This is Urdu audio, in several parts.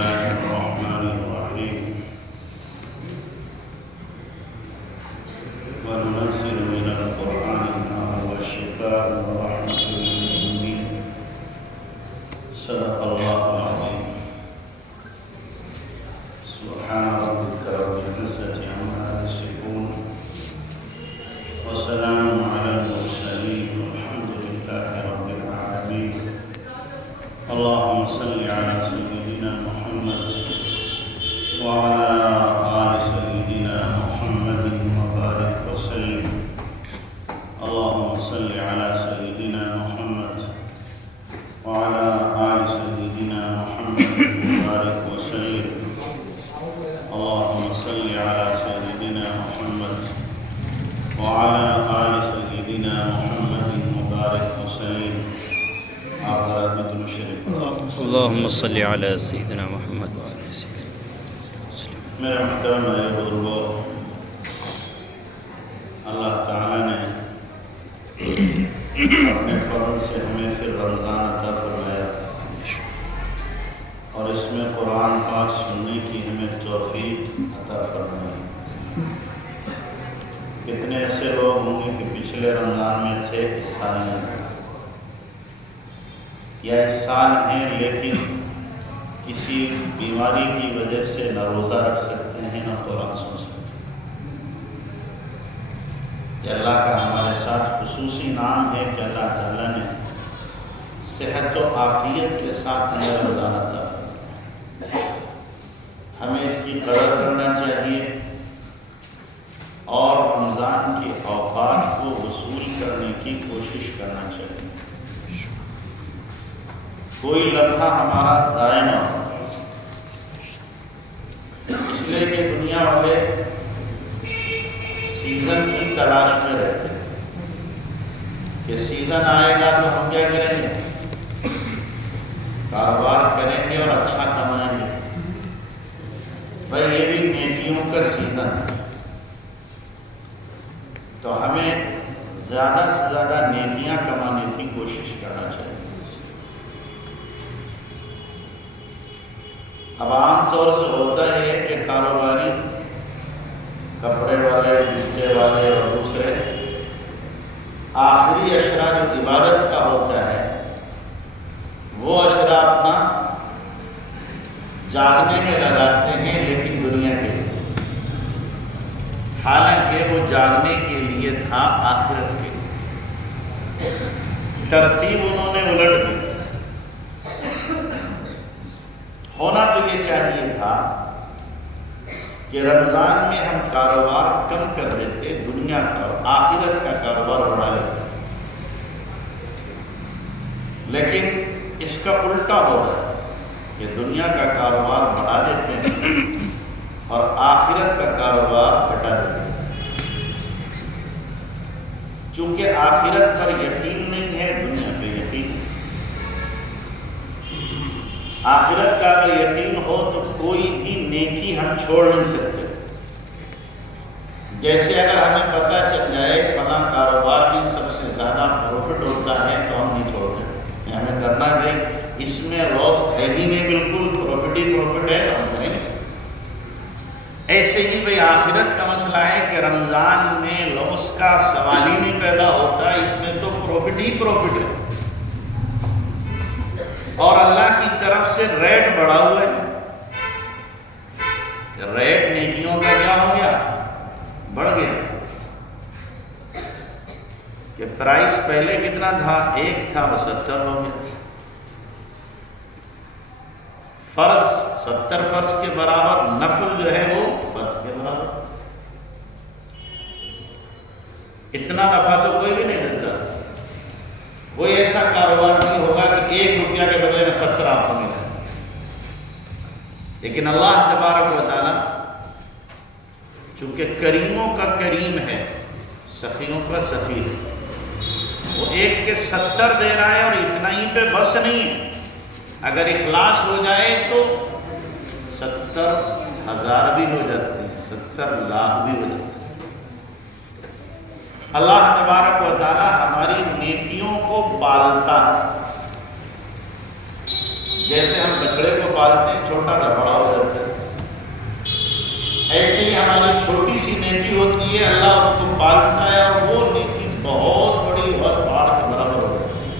الله الرحمن الرحيم وننزل من القرآن ما هو شفاء ورحمة للمؤمنين صدق الله العظيم سبحان ربك رب العزة عما يصفون وسلام على المرسلين والحمد لله رب العالمين اللهم صل على سيدنا محمد وعلى آل سيدنا محمد وبارك وسلم اللهم صل على سيدنا محمد وعلى آل سيدنا محمد وبارك وسلم اللهم صل على سيدنا محمد وعلى آل سيدنا محمد وبارك وسلم اللهم صل على سيدنا محمد وعلى سيدنا میرے محترم بزرگوں، اللہ تعالیٰ نے اپنے فضل سے ہمیں پھر رمضان عطا فرمایا اور اس میں قرآن پاک سننے کی ہمیں توفیق عطا فرمائی۔ کتنے ایسے لوگ ہوں گے کہ پچھلے رمضان میں تھے، اس سال میں یا اس سال ہیں لیکن کسی بیماری کی وجہ سے نہ روزہ رکھ سکتے ہیں نہ قرآن سن سکتے ہیں۔ یہ اللہ کا ہمارے ساتھ خصوصی نام ہے کہ اللہ تعالیٰ نے صحت و عافیت کے ساتھ ہمیں رمضان عطا فرمایا۔ ہمیں اس کی قدر کرنا چاہیے اور رمضان کے اوقات کو وصول کرنے کی کوشش کرنا چاہیے۔ کوئی لمحہ ہمارا ضائع نہ ہو، اس لیے کہ دنیا والے سیزن کی تلاش میں رہتے ہیں کہ سیزن آئے گا تو ہم کیا کریں گے؟ کاروبار کریں گے اور اچھا کمائیں گے۔ بھائی یہ بھی نیکیوں کا سیزن ہے، تو ہمیں زیادہ سے زیادہ نیکیاں کمانے کی کوشش کرنا چاہیے۔ اب عام طور سے ہوتا ہے کہ کاروباری، کپڑے والے، جوتے والے اور دوسرے آخری اشرا جو عبادت کا ہوتا ہے وہ اشرا اپنا جاگنے میں لگاتے ہیں، لیکن دنیا کے لیے، حالانکہ وہ جاگنے کے لیے تھا آخرت کے لیے۔ ترتیب انہوں نے الٹ دی۔ ہونا تو یہ چاہیے تھا کہ رمضان میں ہم کاروبار کم کر دیتے، دنیا کا اور آخرت کا کاروبار بڑھا لیتے، لیکن اس کا الٹا ہو رہا ہے کہ دنیا کا کاروبار بڑھا دیتے ہیں اور آخرت کا کاروبار گھٹا دیتے ہیں۔ چونکہ آخرت پر یقین نہیں ہے، دنیا پہ یقین ہے۔ آخرت کا اگر یقین ہو تو کوئی بھی نیکی ہم چھوڑ نہیں سکتے۔ جیسے اگر ہمیں پتہ چل جائے فلاں کاروبار میں سب سے زیادہ پروفٹ ہوتا ہے تو ہم نہیں چھوڑتے، ہمیں کرنا بھائی اس میں لاس ہے ہی نہیں، بالکل پروفٹ ہی پروفٹ ہے تو ہم کریں گے۔ ایسے ہی بھائی آخرت کا مسئلہ ہے کہ رمضان میں لاس کا سوال ہی نہیں پیدا ہوتا، اس میں تو پروفٹ ہی پروفٹ ہے، اور اللہ کی طرف سے ریٹ بڑھا ہوا ہے۔ ریٹ نیکیوں کا کیا ہو گیا؟ بڑھ گیا۔ کہ پرائس پہلے کتنا تھا؟ 1 تھا، وہ 70 ہو گیا۔ فرض 70 فرض کے برابر، نفل جو ہے وہ فرض کے برابر۔ اتنا نفع تو کوئی بھی نہیں دیتا۔ کوئی ایسا کاروبار نہیں ہوگا کہ 1 روپیہ کے بدلے میں 70 آپ کو ملے، لیکن اللہ تبارک و تعالیٰ چونکہ کریموں کا کریم ہے، سخیوں کا سخی ہے، وہ 1 کے 70 دے رہا ہے، اور اتنا ہی پہ بس نہیں ہے، اگر اخلاص ہو جائے تو 70,000 بھی ہو جاتے ہیں، 70 لاکھ بھی ہو جاتے ہیں۔ اللہ تبارک و تعالی ہماری نیکیوں کو پالتا ہے۔ جیسے ہم بچڑے کو پالتے ہیں چھوٹا تھا بڑا ہو جاتا ہے، ایسے ہی ہماری چھوٹی سی نیکی ہوتی ہے، اللہ اس کو پالتا ہے اور وہ نیکی بہت بڑی اور پہاڑ کے برابر ہو جاتی ہے۔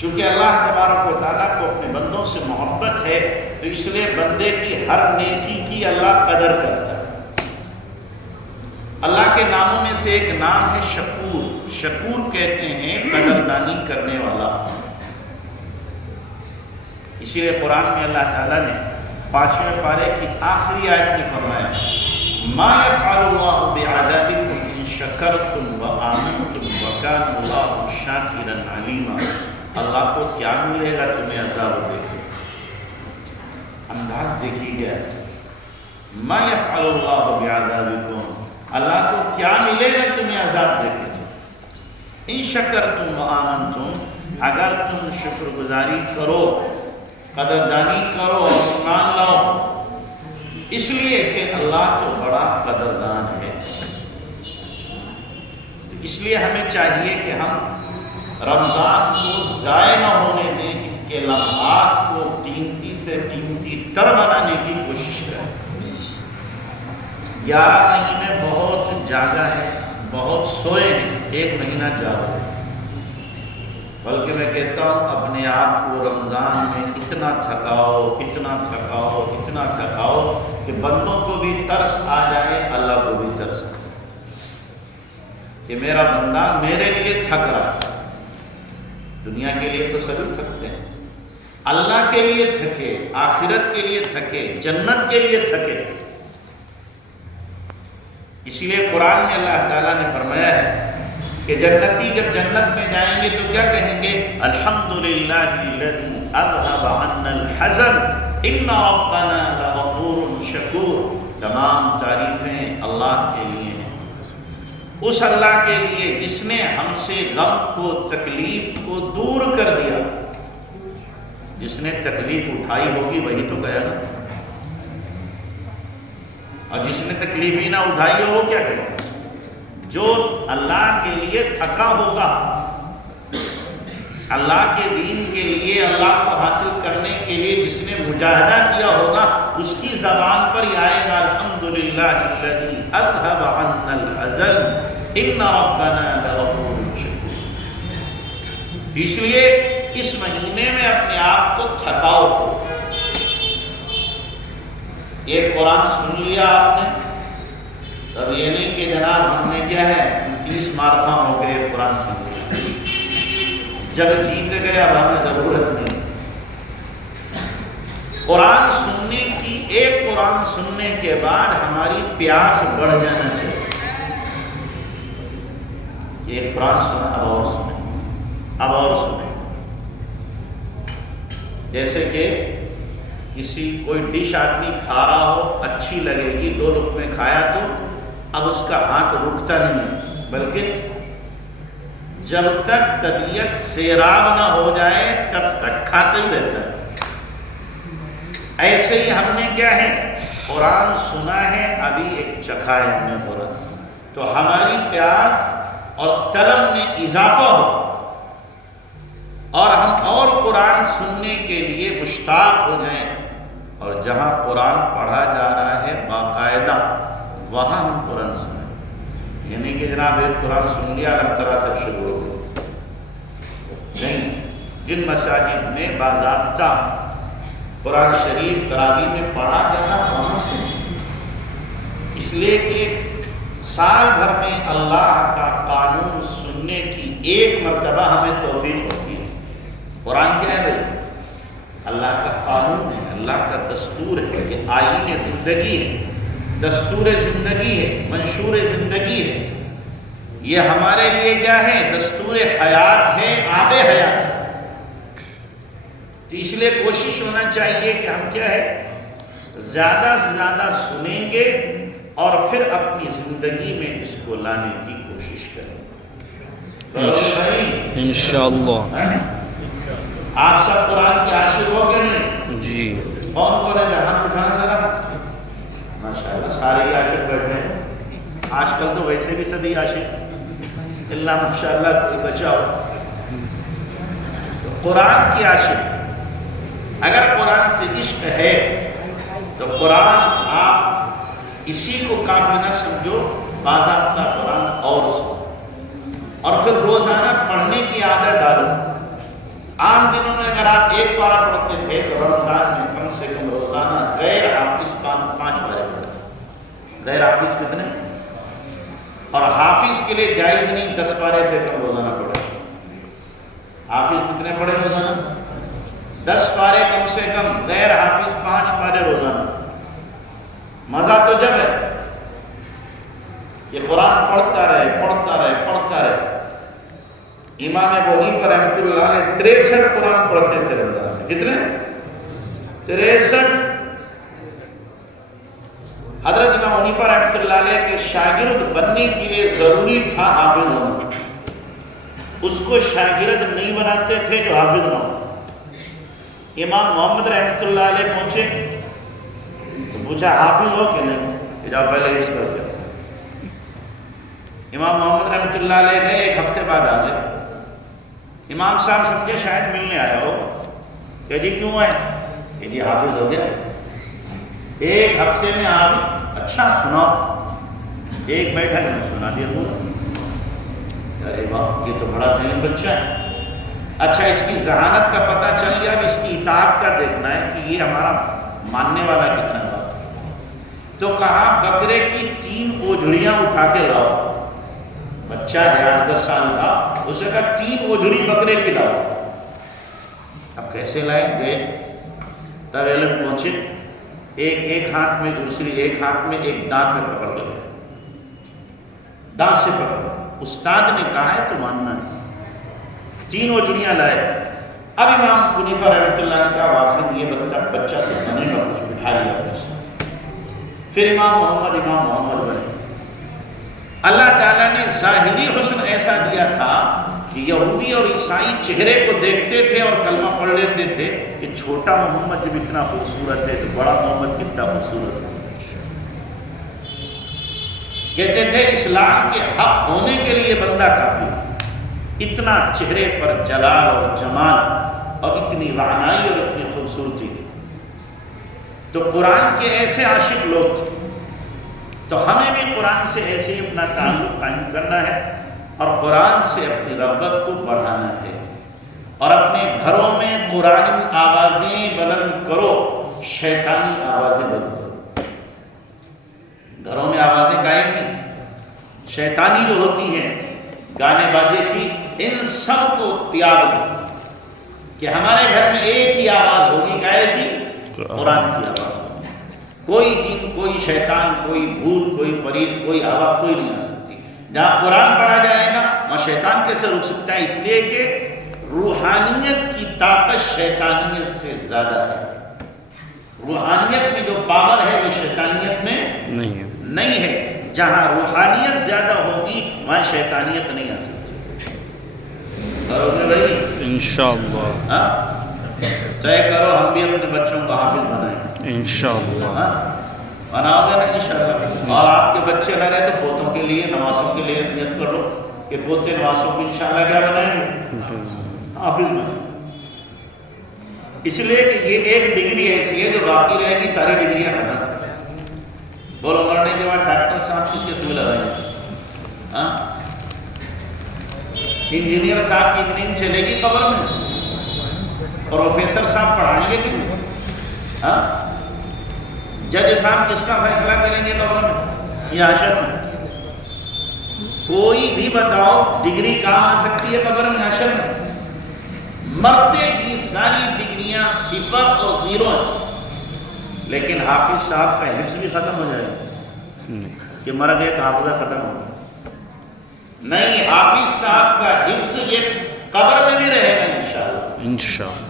چونکہ اللہ تبارک و تعالیٰ کو اپنے بندوں سے محبت ہے، تو اس لیے بندے کی ہر نیکی کی اللہ قدر کرتا ہے۔ اللہ کے ناموں میں سے ایک نام ہے شکور۔ شکور کہتے ہیں قدردانی کرنے والا۔ اسی لیے قرآن میں اللہ تعالیٰ نے 5ویں پارے کی آخری آیت میں فرمایا ما يفعل الله بعذابكم ان شکرتم وآمنتم وکان اللہ شاکرا علیما۔ اللہ کو کیا ملے گا تمہیں عذاب دے کے؟ انداز دیکھی گیا، ما يفعل اللہ بعذابكم، اللہ کو کیا ملے گا تمہیں عذاب دے کے؟ ان شکرتم وآمنتم، اگر تم شکر گزاری کرو، قدردانی کرو اور ایمان لاؤ، اس لیے کہ اللہ تو بڑا قدردان ہے۔ اس لیے ہمیں چاہیے کہ ہم رمضان کو ضائع نہ ہونے دیں، اس کے لمحات کو قیمتی سے قیمتی تر بنانے کی کوشش کریں۔ 11 مہینے بہت جاگا ہے، بہت سوئے ہیں، 1 مہینہ جاگو، بلکہ میں کہتا ہوں اپنے آپ کو رمضان میں اتنا تھکاؤ، اتنا تھکاؤ، اتنا تھکاؤ کہ بندوں کو بھی ترس آ جائے، اللہ کو بھی ترس آ جائے کہ میرا بندہ میرے لیے تھک رہا ہے۔ دنیا کے لیے تو سبھی تھکتے ہیں، اللہ کے لیے تھکے، آخرت کے لیے تھکے، جنت کے لیے تھکے۔ اسی لیے قرآن میں اللہ تعالیٰ نے فرمایا ہے کہ جنتی جب جنت میں جائیں گے تو کیا کہیں گے؟ الحمدللہ الذی اذھب عنا الحزن ان ربنا لغفور شکور۔ تمام تعریفیں اللہ کے لیے ہیں، اس اللہ کے لیے جس نے ہم سے غم کو، تکلیف کو دور کر دیا۔ جس نے تکلیف اٹھائی ہوگی وہی تو گیا نا، اور جس نے تکلیف ہی نہ اٹھائی ہو وہ کیا کرے؟ جو اللہ کے لیے تھکا ہوگا، اللہ کے دین کے لیے، اللہ کو حاصل کرنے کے لیے جس نے مجاہدہ کیا ہوگا، اس کی زبان پر یہ آئے گا الحمدللہ الذی اذھب عنا الحزن ان ربنا لغفور شکور۔ اس لیے اس مہینے میں اپنے آپ کو تھکاؤ ہو۔ ایک قرآن سن لیا آپ نے، اب یہ نہیں کہ جناب ہم نے کیا ہے 29 مارکاں ہو گئے، قرآن سن لیا، جب جیت گئے اب ہمیں ضرورت نہیں۔ قرآن سننے کی، ایک قرآن سننے کے بعد ہماری پیاس بڑھ جانا چاہیے۔ ایک قرآن سنا اب اور سنیں، اب اور سنیں۔ جیسے کہ کوئی ڈش آدمی کھا رہا ہو، اچھی لگے گی، 2 لقمے کھایا تو اب اس کا ہاتھ رکتا نہیں ہے، بلکہ جب تک طبیعت سیراب نہ ہو جائے تب تک کھاتا ہی رہتا ہے۔ ایسے ہی ہم نے کیا ہے قرآن سنا ہے، ابھی ایک چکھا ہے ہم نے قرآن، تو ہماری پیاس اور طلب میں اضافہ ہو اور ہم اور قرآن سننے کے لیے مشتاق ہو جائیں، اور جہاں قرآن پڑھا جا رہا ہے باقاعدہ وہاں ہم قرآن سنیں۔ یعنی کہ جناب ایک قرآن سن لیا الگ طرح سے شروع ہو گئی، نہیں۔ جن مساجد میں باضابطہ قرآن شریف تراویح میں پڑھا جانا وہاں سنیں، اس لیے کہ سال بھر میں اللہ کا قانون سننے کی ایک مرتبہ ہمیں توفیق ہوتی ہے۔ قرآن کیا ہے بھائی؟ اللہ کا قانون ہے، اللہ کا دستور ہے، یہ آئین زندگی ہے، دستور زندگی ہے، منشور زندگی ہے، یہ ہمارے لیے کیا ہے؟ دستور حیات ہے، آب حیات ہے۔ تو اس لیے کوشش ہونا چاہیے کہ ہم کیا ہے زیادہ سے زیادہ سنیں گے اور پھر اپنی زندگی میں اس کو لانے کی کوشش کریں۔ انشاءاللہ آپ سب قرآن کے عاشق ہو گئے نہیں؟ جی کون کون ہے ہاتھ اٹھانا ذرا؟ ماشاءاللہ سارے ہی عاشق بیٹھے ہیں۔ آج کل تو ویسے بھی سبھی عاشق، اللہ ماشاءاللہ کوئی بچا ہو۔ تو قرآن کی عاشق اگر قرآن سے عشق ہے تو قرآن آپ اسی کو کافی نہ سمجھو، باضابطہ قرآن اور سو، اور پھر روزانہ پڑھنے کی عادت ڈالو۔ عام دنوں میں اگر آپ ایک پارہ پڑھتے تھے تو رمضان میں کم سے کم روزانہ غیر حافظ 5 پارے پڑھتے۔ غیر حافظ کتنے؟ اور حافظ کے لیے جائز نہیں 10 پارے سے کم روزانہ پڑھے۔ حافظ کتنے پڑھے روزانہ؟ 10 پارے کم سے کم، غیر حافظ 5 پارے روزانہ۔ مزہ تو جب ہے یہ قرآن پڑھتا رہے پڑھتا رہے پڑھتا رہے۔ امام ابو حنیفہ رحمۃ اللہ علیہ 63 قرآن پڑھتے تھے رمضان میں۔ کتنے؟ 63۔ حضرت امام حنیفہ رحمۃ اللہ علیہ کے شاگرد بننے کے لیے ضروری تھا حافظ ہونا، اس کو شاگرد نہیں بناتے تھے جو حافظ نہ ہو۔ امام محمد رحمۃ اللہ علیہ پہنچے تو پوچھا حافظ ہو کہ نہیں؟ کہ جاؤ پہلے حفظ کر کے۔ امام محمد رحمۃ اللہ علیہ گئے، 1 ہفتے بعد آ گئے۔ امام صاحب سمجھے شاید ملنے آیا ہو، کہ جی کیوں ہے؟ کہ جی حافظ ہو گیا۔ 1 ہفتے میں آپ اچھا سناؤ۔ ایک بیٹھا میں سنا دیا پورا۔ ارے واہ، یہ تو بڑا ذہین بچہ ہے۔ اچھا اس کی ذہانت کا پتہ چل گیا، اب اس کی اطاعت کا دیکھنا ہے کہ یہ ہمارا ماننے والا کتنا ہے۔ تو کہا بکرے کی 3 اوجھڑیاں اٹھا کے لاؤ۔ بچہ ہے 8-10 سال کا، اسے کہا 3 اوجھڑی بکرے کی لاؤ۔ اب کیسے لائیں گے؟ تب علم پہنچے، ایک ہاتھ میں دوسری، ایک ہاتھ میں، ایک دانت میں پکڑ کے لے، دانت سے پکڑ۔ استاد نے کہا ہے تو ماننا ہے۔ 3 اوجھڑیاں لائے۔ اب امام حنیفہ رحمۃ اللہ نے کہا واقعی یہ بچہ تو بنے گا، کچھ بٹھا لیا اپنے ساتھ۔ پھر امام محمد بنے۔ اللہ تعالیٰ نے ظاہری حسن ایسا دیا تھا کہ یہودی اور عیسائی چہرے کو دیکھتے تھے اور کلمہ پڑھ لیتے تھے کہ چھوٹا محمد جب اتنا خوبصورت ہے تو بڑا محمد کتنا خوبصورت ہے۔ کہتے تھے اسلام کے حق ہونے کے لیے بندہ کافی ہے۔ اتنا چہرے پر جلال اور جمال اور اتنی رعنائی اور اتنی خوبصورتی تھی۔ تو قرآن کے ایسے عاشق لوگ تھے۔ تو ہمیں بھی قرآن سے ایسے ہی اپنا تعلق قائم کرنا ہے اور قرآن سے اپنی رغبت کو بڑھانا ہے، اور اپنے گھروں میں قرآنی آوازیں بلند کرو، شیطانی آوازیں بند کرو۔ گھروں میں آوازیں گائیں گی شیطانی جو ہوتی ہیں گانے باجے کی، ان سب کو تیاگ دو کہ ہمارے گھر میں ایک ہی آواز ہوگی، گائے کی قرآن کی آواز۔ کوئی جن، کوئی شیطان، کوئی بھوت، کوئی پریت، کوئی ہوا، کوئی نہیں آ سکتی۔ جہاں قرآن پڑھا جائے گا وہاں شیطان کیسے رک سکتا ہے؟ اس لیے کہ روحانیت کی طاقت شیطانیت سے زیادہ ہے۔ روحانیت میں جو پاور ہے وہ شیطانیت میں نہیں ہے۔ جہاں روحانیت زیادہ ہوگی وہاں شیطانیت نہیں آ سکتی۔ کرو گے بھائی؟ انشاءاللہ طے کرو، ہم بھی اپنے بچوں کو حافظ بنائیں انشاءاللہ۔ بناؤ گے نا انشاءاللہ؟ اور آپ کے بچے نہ رہے تو پوتوں کے لیے، نواسوں کے لیے نیت کر لو کہ پوتے نواسوں کو انشاءاللہ کیا بنائیں گے؟ حافظ بنائیں۔ اس لیے کہ یہ ایک ڈگری ایسی ہے جو باقی رہے گی، ساری ڈگریاں ختم۔ بولو مرنے کے بعد ڈاکٹر صاحب کس کے سوئی لگائیں گے؟ انجینئر صاحب کی اتنی چلے گی قبر میں؟ پروفیسر صاحب پڑھائیں گے کہ نہیں؟ جج صاحب کس کا فیصلہ کریں گے قبر میں یا حشر میں؟ کوئی بھی بتاؤ ڈگری کہاں آ سکتی ہے قبر میں، حشر میں؟ مرتے کی ساری ڈگریاں 0 اور 0 ہیں، لیکن حافظ صاحب کا حفظ بھی ختم ہو جائے گا کہ مر گئے تو حافظہ ختم ہو گیا؟ نہیں، حافظ صاحب کا حفظ یہ قبر میں بھی رہے گا انشاءاللہ۔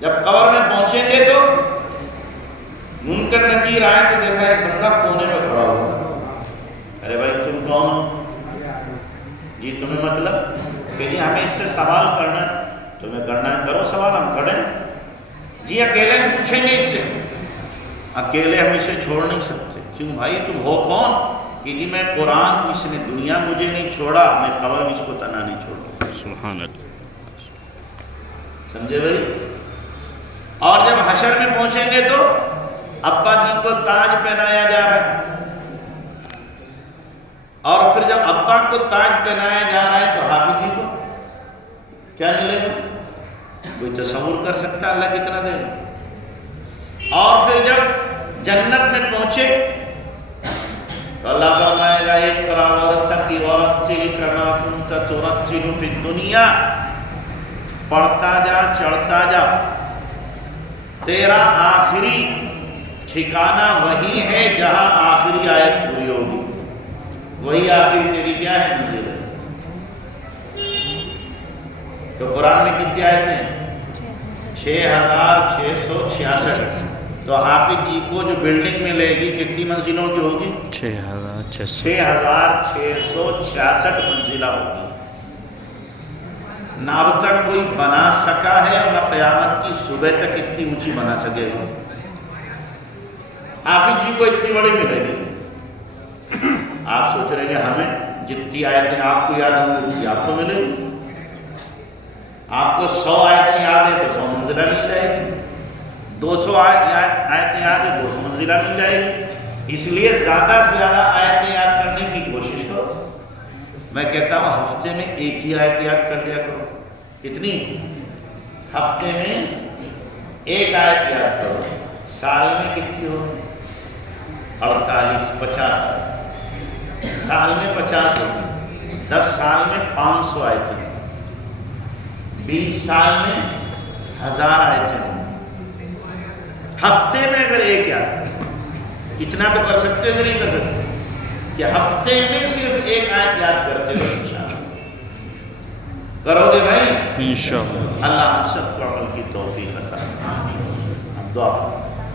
جب قبر میں پہنچیں گے تو منکر نکیر آئے تو دیکھا ایک بندہ کونے میں کھڑا ہوا۔ ارے بھائی تم کون ہو؟ جی تمہیں مطلب کہ جی ہمیں اس سے سوال کرنا ہے۔ تمہیں کرنا ہے کرو سوال، ہم کھڑے ہیں۔ جی اکیلے ہم پوچھیں گے اس سے، اکیلے ہم اسے چھوڑ نہیں سکتے۔ کیوں بھائی تم ہو کون؟ کہ جی میں قرآن، اس نے دنیا مجھے نہیں چھوڑا، میں قبر میں اس کو تنہا نہیں چھوڑا۔ سبحان اللہ، سمجھے بھائی؟ اور جب حشر میں پہنچیں گے تو ابا جی کو تاج پہنایا جا رہا ہے، اور پھر جب ابا کو تاج پہنایا جا رہا ہے تو حافظ جی کو کیا ملے گا؟ کوئی تصور کر سکتا ہے اللہ کتنا دے گا؟ اور پھر جب جنت میں پہنچے تو اللہ فرمائے گا اقرا ورتقی ورتل کما کنت ترتل فی الدنیا، پڑھتا جا چڑھتا جا، تیرا آخری ٹھکانہ وہی ہے جہاں آخری آیت پوری ہوگی، وہی آخری تیری کیا ہے منزل ہے۔ تو قرآن میں کتنی آیتیں ہیں؟ 6666۔ تو حافظ جی کو جو بلڈنگ میں لے گی کتنی منزلوں کی ہوگی؟ 6666 منزلہ ہوگی۔ نہ اب تک کوئی بنا سکا ہے اور نہ قیامت کی صبح تک اتنی اونچی بنا سکے گا۔ حافظ جی کو اتنی بڑی ملے گی۔ آپ سوچ رہے ہیں ہمیں جتنی آیتیں آپ کو یاد ہوں گی اتنی آپ کو ملے گی۔ آپ کو 100 آیتیں یاد ہیں تو 100 منزلہ مل جائے گی، 200 آیتیں یاد ہیں 200 منزلہ مل جائے گی۔ اس لیے زیادہ سے زیادہ آیتیں یاد کرنے کی کوشش کرو۔ میں کہتا ہوں ہفتے میں ایک ہی آیت یاد کر لیا کرو۔ کتنی؟ ہفتے میں ایک آیت یاد کرو۔ سال میں کتنی ہو؟ 48 50 سال میں 50 ہوگی، 10 سال میں 500 آیتیں، 20 سال میں 1000 آیتیں ہوں۔ ہفتے میں اگر ایک یاد، اتنا تو کر سکتے اگر نہیں کر سکتے کہ ہفتے میں صرف ایک آیت یاد کرتے ہو انشاءاللہ کرو گے بھائی انشاءاللہ۔ اللہ ہم سب کو عمل کی توفیق عطا فرمائے۔ دعا فرمائے۔